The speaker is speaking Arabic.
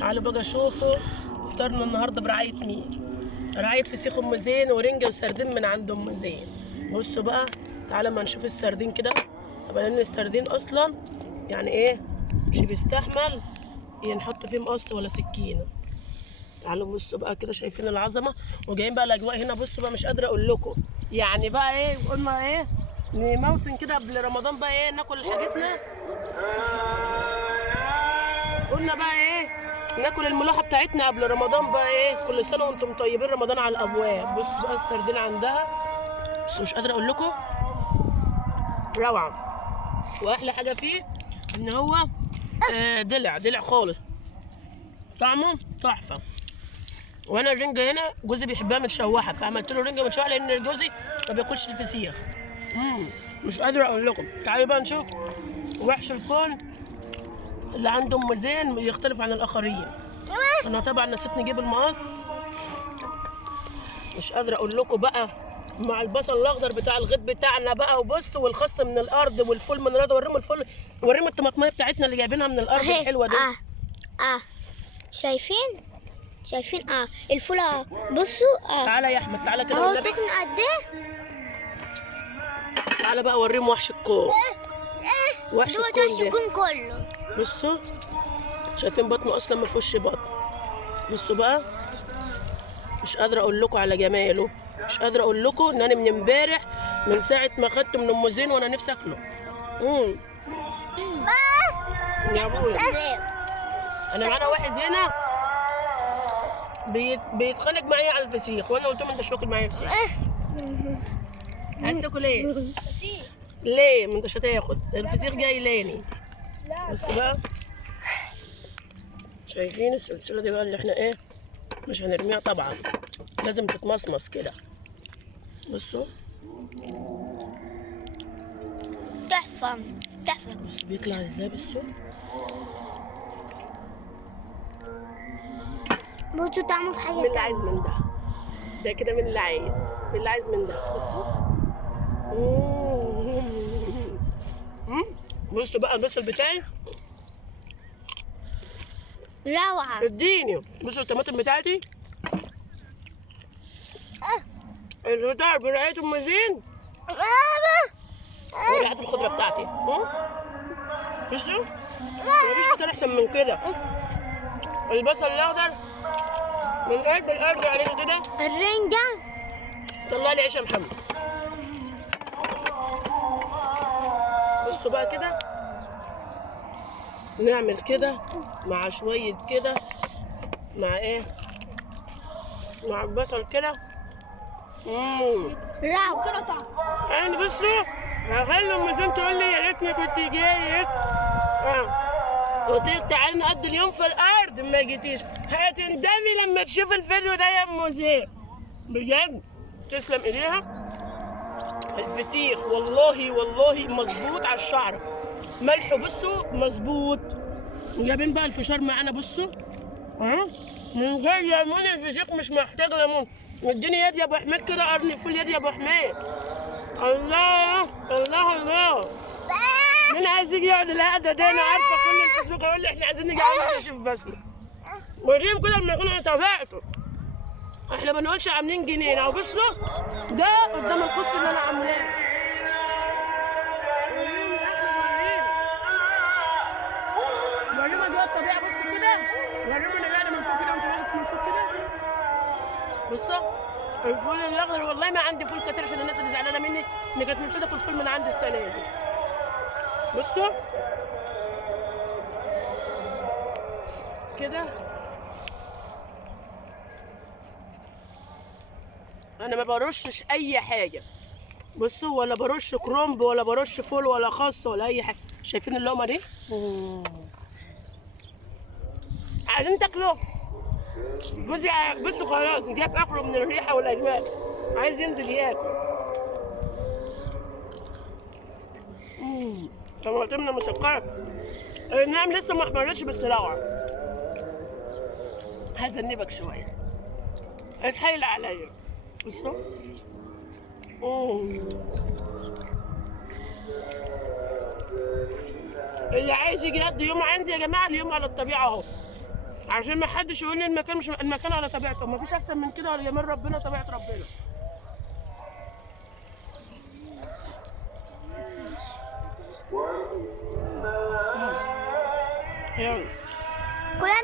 تعالوا بقى شوفوا افطرنا النهارده برعاية مين؟ رعاية فسيخ ام زين ورنجة وسردين من عند ام زين. بصوا بقى، تعالى ما نشوف السردين كده. طبعا لان السردين اصلا يعني ايه مش بيستحمل نحط فيه مقص ولا سكينة. تعالوا بصوا بقى كده، شايفين العظمة وجايين بقى الاجواء هنا. بصوا بقى مش قادرة اقول لكم يعني بقى ايه، قلنا ايه موسم كده قبل رمضان بقى ايه ناكل حاجتنا. قلنا بقى ايه ناكل الملاحه بتاعتنا قبل رمضان بقى ايه. كل سنه وانتم طيبين، رمضان على الابواب. بصوا بقى السردين عندها، بس مش قادره اقول لكم روعه. واحلى حاجه فيه ان هو دلع خالص، طعمه تحفه. وانا الرنجه هنا جوزي بيحبها متشوحه، فعملت له رنجه متشوحه لان جوزي ما بياكلش الفسيخ. مش قادره اقول لكم. تعالوا بقى نشوف وحش الكون اللي عنده ام زين يختلف عن الاخرين. انا طبعا نسيت نجيب المقص، مش قادره اقول لكم بقى. مع البصل الاخضر بتاع الغيط بتاعنا بقى، وبص والخس من الارض والفول من الارض. وريهم الفول، وريهم الطماطميه بتاعتنا اللي جايبينها من الارض الحلوه دي. شايفين الفول بصوا. تعالى يا احمد، تعالى كده اهو والنبي. تخن قد ايه. تعالى بقى اوريهم وحش الكون. وحش الكون ده كله. بصوا، شايفين بطنه اصلا ما فيهوش بطن. بصوا بقى، مش قادره اقول لكم على جماله. مش قادره اقول لكم ان انا من امبارح من ساعه ما خدته من ام زين وانا نفسي اكله. يا ابويا، انا معانا واحد هنا بيتخانق معايا على الفسيخ، وانا قلت له انت مش واكل معايا فسيخ. عايز تاكل ايه؟ ليه ما انتش هتاخد الفسيخ جاي لاني. بصوا بقى، شايفين السلسله دي بقى اللي احنا ايه مش هنرميها طبعا، لازم تتمصمص كده. بصوا تحفه. بصوا بيطلع ازاي. بصوا طعمه في حاجه. مين اللي عايز من ده؟ ده كده مين اللي عايز؟ مين اللي عايز من ده؟ بصوا بصوا بقى البصل بتاعي روعه. اديني. بصوا الطماطم بتاعتي الفطار برعاية ام زين وريحة الخضرة بتاعتي. بصوا مفيش فطار احسن من كده. البصل الاخضر من قلب الارض عليه كده. الرنجة طلع لي عيش يا محمد. بصوا بقى كده، نعمل كده مع شوية كده مع ايه، مع البصل كده. لا كده طعم. يعني بصوا هخلي ام زين تقول لي يا ريتني كنت جايك. قلت لك تعالي نقضي اليوم في الارض، ما جيتيش. هتندمي لما تشوف الفيديو ده يا ام زين بجد. تسلم ايديها. الفسيخ والله مظبوط على الشعر. ملحه بصوا مظبوط. جايبين بقى الفشار معانا. بصوا من غير ليمون الفسيخ مش محتاج ليمون. اديني يد يا ابو حميد كده، قرني فول يد يا ابو حميد. الله الله الله. مين عايز يجي يقعد القعده دي؟ انا عارفه كل الفيسبوك يقول لي احنا عايزين نيجي على شيف بسمه. وريهم كده لما يكونوا انا تابعته. احنا ما بنقولش عاملين جنينه. وبصوا ده قدام الخص اللي انا عاملاه. وريهم اجواء الطبيعه. بصوا كده، وريهم انا قاعده من فوق كده وانت واقف من فوق كده. بصوا الفول الاخضر. والله ما عندي فول كتير عشان الناس اللي زعلانه مني ان كانت نفسي تاكل فول من عندي السنه دي. بصوا كده، انا ما برشش اي حاجه. بصوا ولا برش كرنب ولا برش فول ولا خس ولا اي حاجه. شايفين اللقمه دي؟ عايزين تاكلوا؟ جوزي بصوا خلاص جاب اخره من الريحه والاجواء، عايز ينزل ياكل. طماطمنا مسكره، نعم لسه ما احمرتش بس روعه. هذنبك شويه، اتحايل عليا. بصوا اللي عايز يجي يقضي يوم عندي يا جماعه، اليوم على الطبيعه اهو. عشان ما حدش يقول لي المكان مش المكان على طبيعته، ما فيش احسن من كده ولا جمال ربنا طبيعه ربنا. يلا كلها